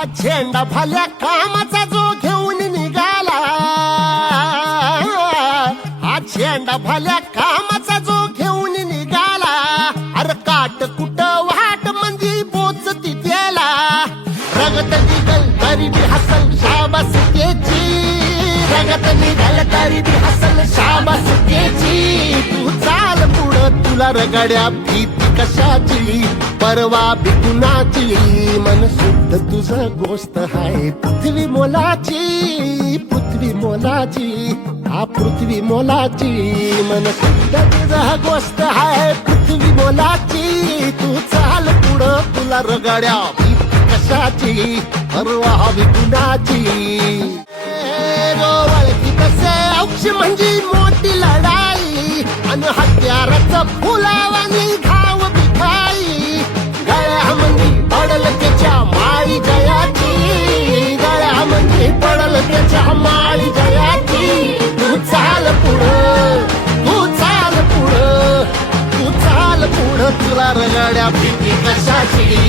हा झेंडा भाल्या कामाचा जो घेऊन निघाला, हा झेंडा भाल्या कामाचा जो घेऊन निघाला, अरे काट कुट वाट मंदी पोचती त्याला, रगत निघल तरी बी हसल शाबास त्याची, रगत निघल तरी बी हसल शाबास त्याची, तू चाल पुढं तुला रगड्या भीती कशाची, परवा बी कुणाची, मन शुद्ध तुझं गोष्ट हाय पृथ्वी मोलाची, पृथ्वी मोलाची, हा पृथ्वी मोलाची, मन शुद्ध तुझं गोष्ट हाय पृथ्वी मोलाची, तू चाल पुढं तुला रगड्या भीती कशाची, परवा बी कुणाची, ओळखी तसे औक्ष म्हणजे मोठी लढाई, आणि हत्याराचं फुलावानी घाव भिकाई, गळ्यामध्ये पडल त्याच्या माळी जयाची, गळ्यामध्ये पडल त्याच्या माळी जयाची, तू चाल पुढं, तू चाल पुढं, तू चाल पुढं, तुला रगड्या भीती कशाची.